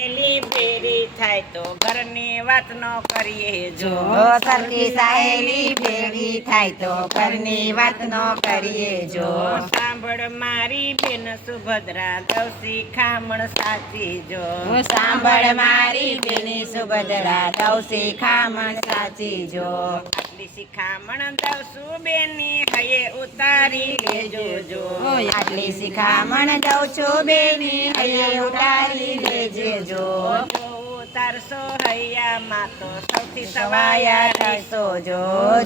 સહેલી ભેરી થાય તો ઘરની વાત ન કરીએ જો સરખી સહેલી ભેગી થાય તો ઘરની વાત ન કરીએ જો સાંભળ મારી બેન સુભદ્રા દઉં શિખામણ સાચી જો સાંભળ મારી બેની સુભદ્રા દઉં શિખામણ સાચી જો આટલી શિખામણ દઉં છું બેની હયે ઉતારી લેજો જો આટલી શિખામણ દઉં છું બેની હૈયે ઉતારી લેજે જો ઉતારશો હૈયામાં તો સૌથી સવાયા સવાયા રહેશો જો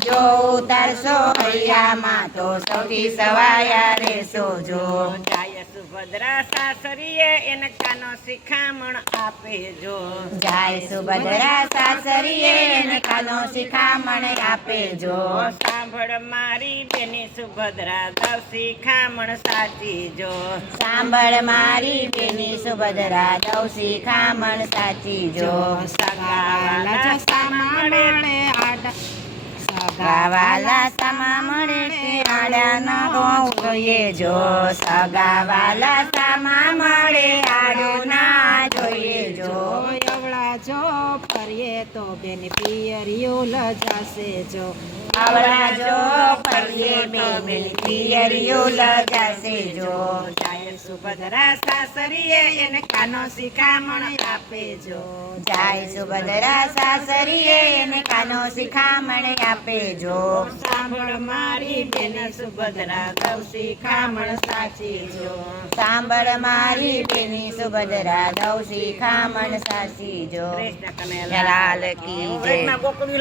જો ઉતારશો હૈયામાં તો સૌથી સવાયા રહેશો જો જાય સુભદ્રા સાસરીએ એને કાનો શિખામણ આપે જો જાય સુભદ્રા સાસરીએ એને કાનો શિખામણ આપે જો સાંભળ મારી બેની સુભદ્રા દઉં શિખામણ સાચી જો સાંભળ મારી બેની સુભદ્રા દઉં શિખામણ સાચી જો સગાવાલા સામા મળે સગાવાલા સામા મળે તે આડા ન હોવું જોઈએ જો સગાવાલા સામા મળે આડું ના જોઈએ જો એવડા જો ફરીએ તો બેન પિયરિયું લજાશે જો આવડા જો ફરીએ બેન પિયરિયું લજાશે જો જાય સુભદ્રા સાસરીએ એને કાનો શિખામણ આપે જો જાય સુભદ્રા સાસરીએ એને કાનો શિખામણ આપે જો સાંભળ મારી બેની સુભદ્રા દઉં શિખામણ સાચી જો સાંભળ મારી બેની સુભદ્રા દઉં શિખામણ સાચી જો કૃષ્ણ કનૈયા લાલ કી જય. ગોકુળ